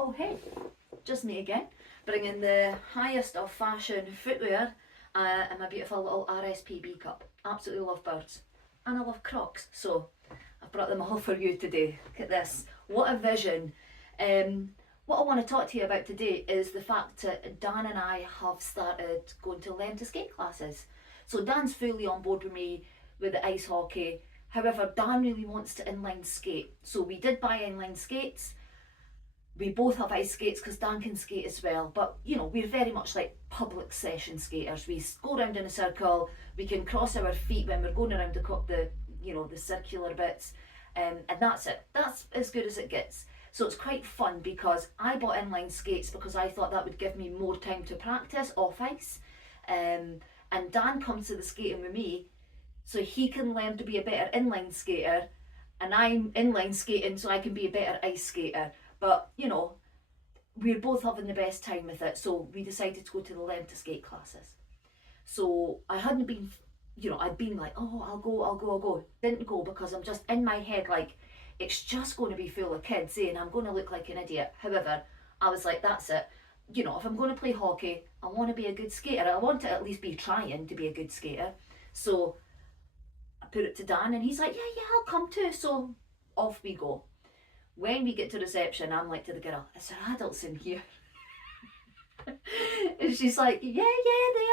Oh hey, just me again, bringing the highest of fashion footwear in my beautiful little RSPB cup. Absolutely love birds. And I love Crocs, so I've brought them all for you today. Look at this, what a vision. What I want to talk to you about today is the fact that Dan and I have started going to learn to skate classes. So Dan's fully on board with me with the ice hockey. However, Dan really wants to inline skate. So we did buy inline skates. We both have ice skates because Dan can skate as well, but you know, we're very much like public session skaters. We go around in a circle, we can cross our feet when we're going around the circular bits, and that's it. That's as good as it gets. So it's quite fun because I bought inline skates because I thought that would give me more time to practice off ice, and Dan comes to the skating with me so he can learn to be a better inline skater, and I'm inline skating so I can be a better ice skater. But you know, we're both having the best time with it, so we decided to go to the learn to skate classes. So I hadn't been, I'd been like, oh, I'll go. Didn't go because I'm just in my head like, it's just going to be full of kids, and I'm going to look like an idiot. However, I was like, that's it. You know, if I'm going to play hockey, I want to be a good skater. I want to at least be trying to be a good skater. So I put it to Dan, and he's like, yeah, I'll come too. So off we go. When we get to reception, I'm like to the girl, is there adults in here? And she's like, yeah, they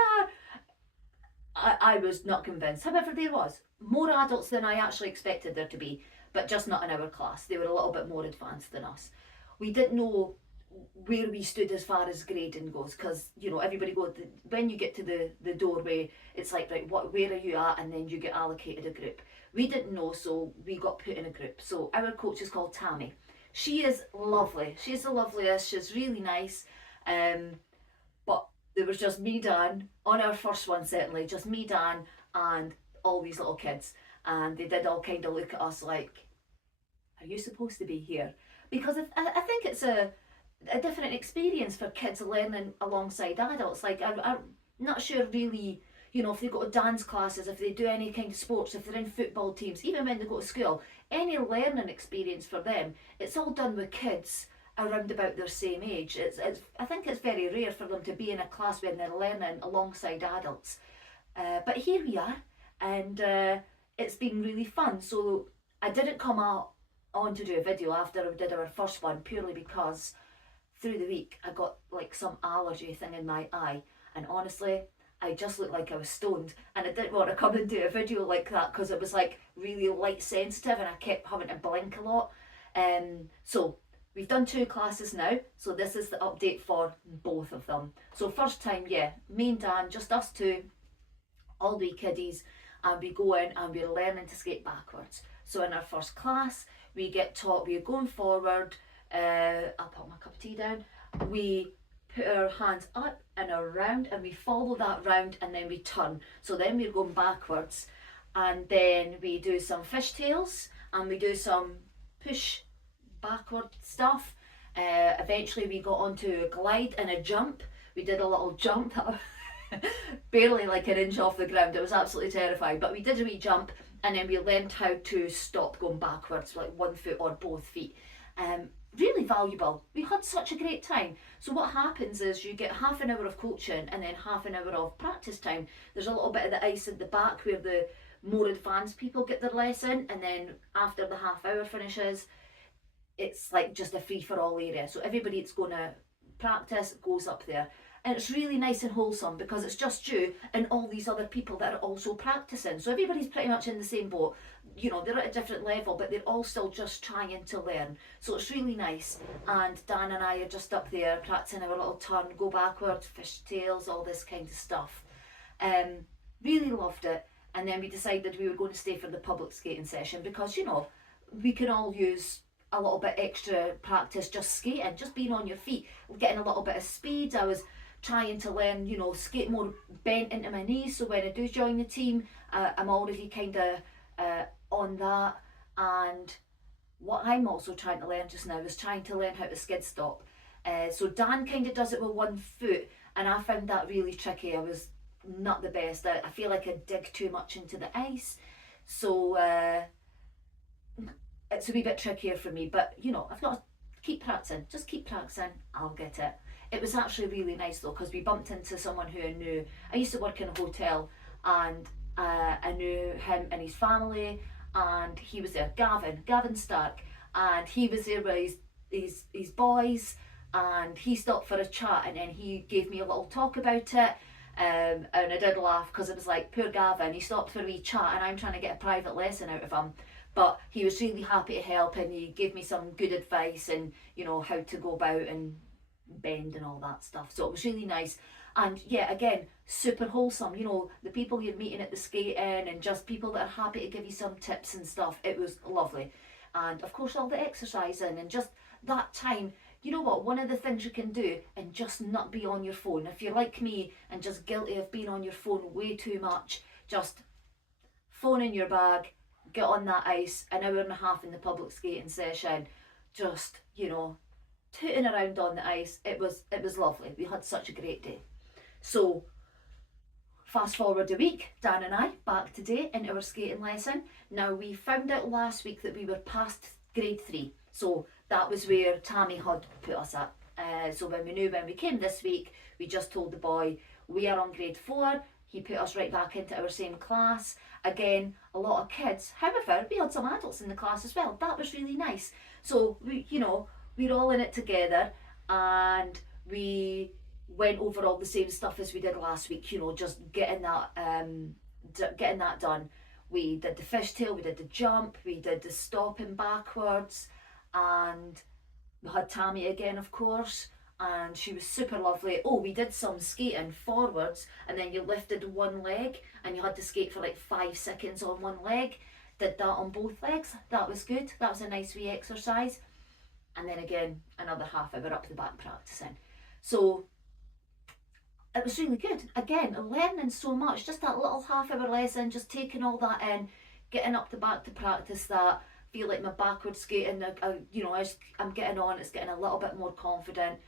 are. I was not convinced. However, there was more adults than I actually expected there to be, but just not in our class. They were a little bit more advanced than us. We didn't know where we stood as far as grading goes, because everybody goes, when you get to the doorway, it's like, right, where are you at, and then you get allocated a group. We didn't know, so we got put in a group. So our coach is called Tammy. She is lovely. She's the loveliest. She's really nice. But there was just me, Dan, on our first one, certainly just me, Dan, and all these little kids, and they did all kind of look at us like, are you supposed to be here? Because I think it's a different experience for kids learning alongside adults. Like I'm not sure really, if they go to dance classes, if they do any kind of sports, if they're in football teams, even when they go to school, any learning experience for them, it's all done with kids around about their same age. I think it's very rare for them to be in a class when they're learning alongside adults. But here we are, and it's been really fun. So I didn't come on to do a video after we did our first one, purely because through the week I got like some allergy thing in my eye, and honestly I just looked like I was stoned, and I didn't want to come and do a video like that because it was like really light sensitive and I kept having to blink a lot. So we've done 2 classes now, so this is the update for both of them. So first time, yeah, me and Dan, just us two, all the kiddies, and we go in and we're learning to skate backwards. So in our first class we get taught, we're going forward, I'll put my cup of tea down, we put our hands up and around, and we follow that round, and then we turn. So then we're going backwards, and then we do some fishtails, and we do some push backward stuff. Eventually we got onto a glide and a jump. We did a little jump barely like an inch off the ground. It was absolutely terrifying, but we did a wee jump, and then we learned how to stop going backwards, like one foot or both feet. Really valuable. We had such a great time. So what happens is you get half an hour of coaching and then half an hour of practice time. There's a little bit of the ice at the back where the more advanced people get their lesson, and then after the half hour finishes, it's like just a free-for-all area. So everybody that's going to practice goes up there. And it's really nice and wholesome because it's just you and all these other people that are also practicing. So everybody's pretty much in the same boat. They're at a different level, but they're all still just trying to learn. So it's really nice. And Dan and I are just up there practicing our little turn, go backwards, fishtails, all this kind of stuff. Really loved it. And then we decided we were going to stay for the public skating session because, we can all use a little bit extra practice just skating, just being on your feet, getting a little bit of speed. I was trying to learn, skate more bent into my knees, so when I do join the team, I'm already kind of on that. And what I'm also trying to learn just now is trying to learn how to skid stop. So Dan kind of does it with one foot, and I found that really tricky. I was not the best. I feel like I dig too much into the ice, so it's a wee bit trickier for me. But I've got keep practicing, just keep practicing, I'll get it. It was actually really nice though, because we bumped into someone who I knew. I used to work in a hotel, and I knew him and his family, and he was there, Gavin Stark, and he was there with his boys, and he stopped for a chat, and then he gave me a little talk about it. And I did laugh because it was like, poor Gavin, he stopped for a wee chat and I'm trying to get a private lesson out of him. But he was really happy to help, and he gave me some good advice, and how to go about and bend and all that stuff. So it was really nice. And yeah, again, super wholesome. The people you're meeting at the skating, and just people that are happy to give you some tips and stuff. It was lovely. And of course, all the exercising and just that time. You know what? One of the things you can do, and just not be on your phone. If you're like me and just guilty of being on your phone way too much, just phone in your bag, get on that ice, an hour and a half in the public skating session, just, tooting around on the ice. It was lovely. We had such a great day. So fast forward a week, Dan and I back today into our skating lesson. Now, we found out last week that we were past grade 3, so that was where Tammy had put us at. So when we knew when we came this week, we just told the boy we are on grade 4. He put us right back into our same class. Again, a lot of kids. However, we had some adults in the class as well. That was really nice. So we're all in it together, and we went over all the same stuff as we did last week. Just getting that done. We did the fishtail, we did the jump, we did the stopping backwards, and we had Tammy again, of course, and she was super lovely. Oh, we did some skating forwards, and then you lifted one leg and you had to skate for like 5 seconds on one leg. Did that on both legs. That was good. That was a nice wee exercise. And then again, another half hour up the back practicing. So it was really good. Again, learning so much. Just that little half hour lesson, just taking all that in, getting up the back to practice that. Feel like my backward skating, I'm getting on. It's getting a little bit more confident.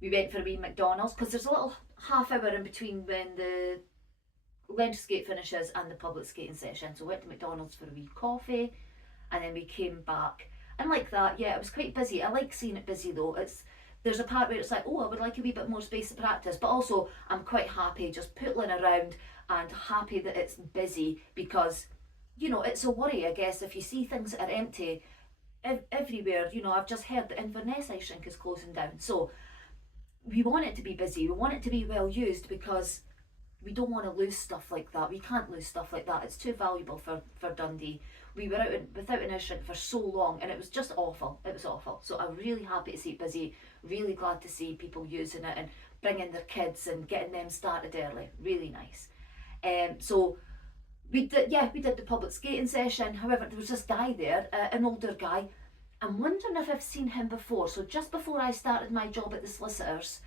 We went for a wee McDonald's, because there's a little half hour in between when the learn to skate finishes and the public skating session. So we went to McDonald's for a wee coffee, and then we came back. And like that, yeah, it was quite busy. I like seeing it busy though. There's a part where it's like, oh, I would like a wee bit more space to practice, but also I'm quite happy just pootling around and happy that it's busy, because it's a worry, I guess, if you see things that are empty everywhere. I've just heard that Inverness ice rink is closing down, so we want it to be busy, we want it to be well used, because we don't want to lose stuff like that. We can't lose stuff like that. It's too valuable for Dundee. We were out without an ice rink for so long, and it was just awful. It was awful. So I'm really happy to see it busy, really glad to see people using it and bringing their kids and getting them started early. Really nice. So we did the public skating session. However, there was this guy there, an older guy. I'm wondering if I've seen him before. So just before I started my job at the solicitors,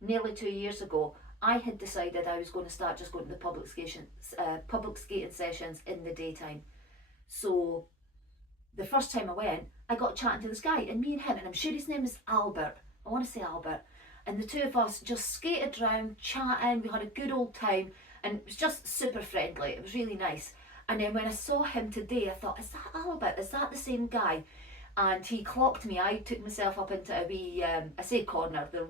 nearly 2 years ago, I had decided I was going to start just going to the public skating sessions in the daytime. So the first time I went, I got chatting to this guy, and me and him, and I'm sure his name is Albert. I want to say Albert. And the two of us just skated around, chatting. We had a good old time, and it was just super friendly. It was really nice. And then when I saw him today, I thought, is that Albert? Is that the same guy? And he clocked me. I took myself up into a wee, I say corner, they're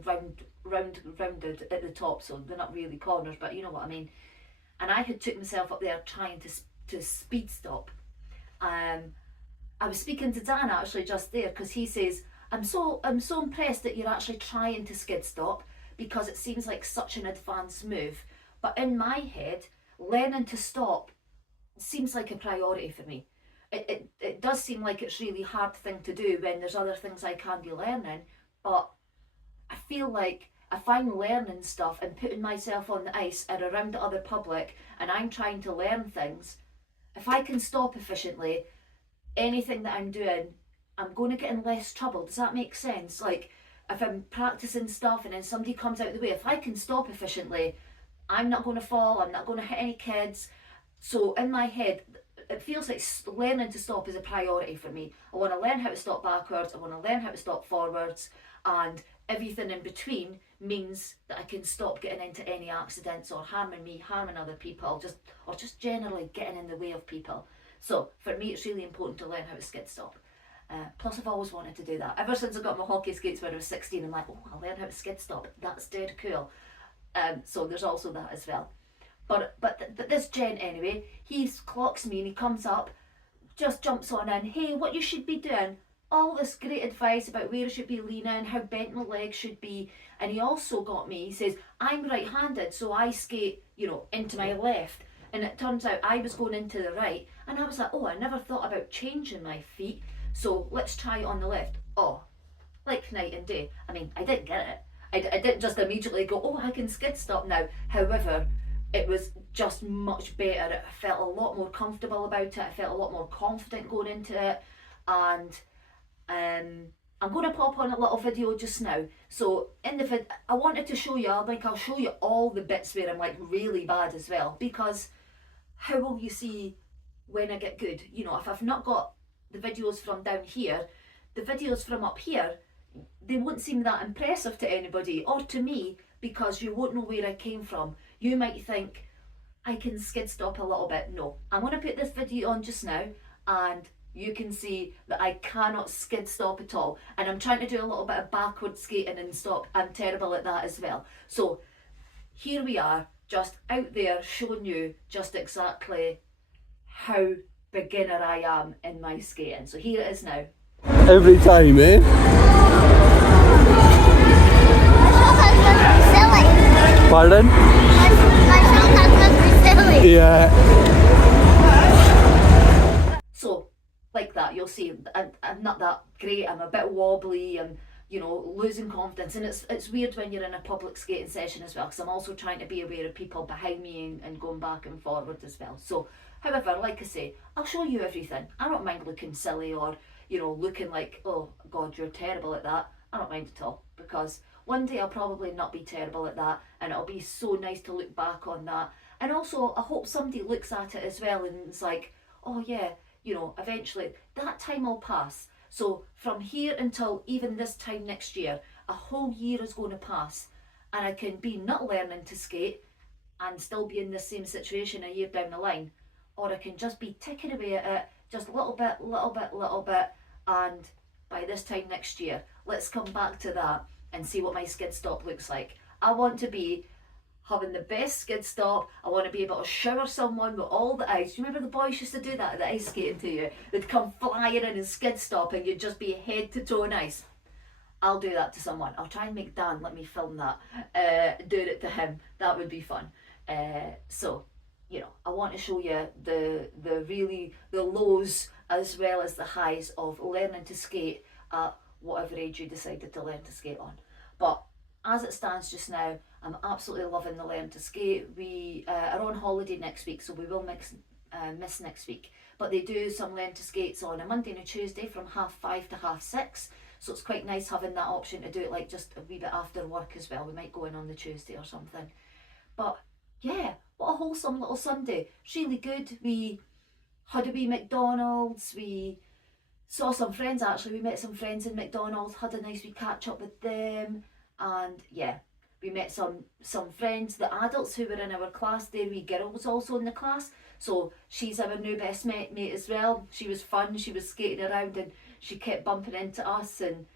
rounded at the top, so they're not really corners, but you know what I mean. And I had took myself up there trying to speed stop. I was speaking to Dan actually just there, because he says, I'm so impressed that you're actually trying to skid stop, because it seems like such an advanced move. But in my head, learning to stop seems like a priority for me. It does seem like it's really hard thing to do when there's other things I can be learning, but I feel like if I'm learning stuff and putting myself on the ice and around the other public, and I'm trying to learn things, if I can stop efficiently, anything that I'm doing, I'm going to get in less trouble. Does that make sense? Like, if I'm practicing stuff and then somebody comes out of the way, if I can stop efficiently, I'm not going to fall, I'm not going to hit any kids. So in my head, it feels like learning to stop is a priority for me. I want to learn how to stop backwards, I want to learn how to stop forwards, and everything in between means that I can stop getting into any accidents or harming me, harming other people, or just generally getting in the way of people. So for me, it's really important to learn how to skid stop. Plus I've always wanted to do that. Ever since I got my hockey skates when I was 16, I'm like, oh, I'll learn how to skid stop. That's dead cool. So there's also that as well. But this gent anyway, he clocks me and he comes up, just jumps on in. Hey, what you should be doing? All this great advice about where I should be leaning, how bent my legs should be. And he also got me, he says, I'm right-handed, so I skate, into my left. And it turns out I was going into the right. And I was like, oh, I never thought about changing my feet. So let's try it on the left. Oh, like night and day. I mean, I didn't get it. I didn't just immediately go, oh, I can skid stop now. However, it was just much better. I felt a lot more comfortable about it. I felt a lot more confident going into it. And I'm going to pop on a little video just now. So in the vid, I wanted to show you, I'll show you all the bits where I'm like really bad as well. Because how will you see when I get good? If I've not got the videos from down here, the videos from up here, they won't seem that impressive to anybody or to me, because you won't know where I came from. You might think I can skid stop a little bit. No, I'm going to put this video on just now and you can see that I cannot skid stop at all. And I'm trying to do a little bit of backward skating and stop. I'm terrible at that as well. So here we are, just out there showing you just exactly how beginner I am in my skating. So here it is now. Every time, eh? Pardon? My shoulders must be silly. Yeah. So, like that, you'll see I'm not that great. I'm a bit wobbly. I'm, losing confidence. And it's weird when you're in a public skating session as well, because I'm also trying to be aware of people behind me and going back and forward as well. So, however, like I say, I'll show you everything. I don't mind looking silly or, looking like, oh God, you're terrible at that. I don't mind at all, because one day I'll probably not be terrible at that, and it'll be so nice to look back on that. And also, I hope somebody looks at it as well and it's like, oh yeah, eventually that time will pass. So from here until even this time next year, a whole year is going to pass, and I can be not learning to skate and still be in the same situation a year down the line, or I can just be ticking away at it, just little bit, and by this time next year, let's come back to that and see what my skid stop looks like. I want to be having the best skid stop. I want to be able to shower someone with all the ice. You remember the boys used to do that at the ice skating to you? They'd come flying in and skid stop and you'd just be head to toe in ice. I'll do that to someone. I'll try and make Dan let me film that, doing it to him. That would be fun. So, I want to show you the lows as well as the highs of learning to skate at whatever age you decided to learn to skate on. But as it stands just now, I'm absolutely loving the learn to skate. We are on holiday next week, so we will miss next week. But they do some learn to skates on a Monday and a Tuesday from 5:30 to 6:30. So it's quite nice having that option to do it like just a wee bit after work as well. We might go in on the Tuesday or something. But yeah, what a wholesome little Sunday. It's really good. We had a wee McDonald's. We saw some friends actually. We met some friends in McDonald's, had a nice wee catch up with them. And yeah, we met some friends, the adults who were in our class. Their wee girl was also in the class, so she's our new best mate as well. She was fun. She was skating around and she kept bumping into us, and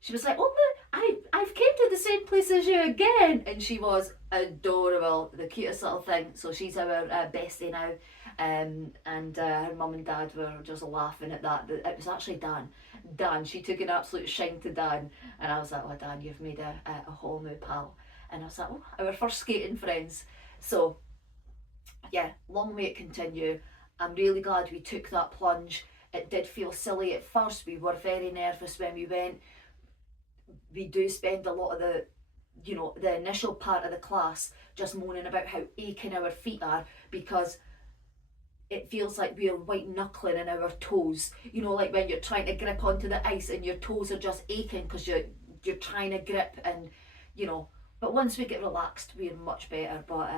she was like, oh look, I've came to the same place as you again. And she was adorable, the cutest little thing. So she's our bestie now, and her mum and dad were just laughing at that. It was actually Dan, she took an absolute shine to Dan, and I was like, oh Dan, you've made a whole new pal. And I was like, oh, our first skating friends. So yeah, long may it continue. I'm really glad we took that plunge. It did feel silly at first. We were very nervous when we went. We do spend a lot of the initial part of the class just moaning about how aching our feet are, because it feels like we're white knuckling in our toes. Like when you're trying to grip onto the ice and your toes are just aching because you're trying to grip, and but once we get relaxed, we're much better. But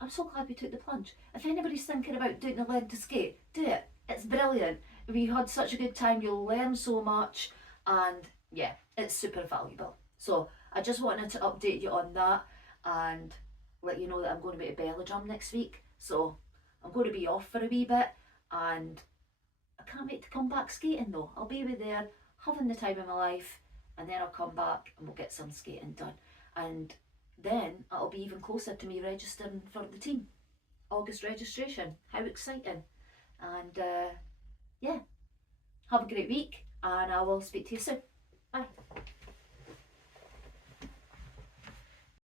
I'm so glad we took the plunge. If anybody's thinking about doing a learn to skate, do it. It's brilliant. We had such a good time. You'll learn so much, and yeah, it's super valuable. So I just wanted to update you on that and let you know that I'm going to be at Belgium next week. So I'm going to be off for a wee bit, and I can't wait to come back skating though. I'll be with there, having the time of my life, and then I'll come back and we'll get some skating done. And then it'll be even closer to me registering for the team. August registration. How exciting. And yeah, have a great week and I will speak to you soon. Bye.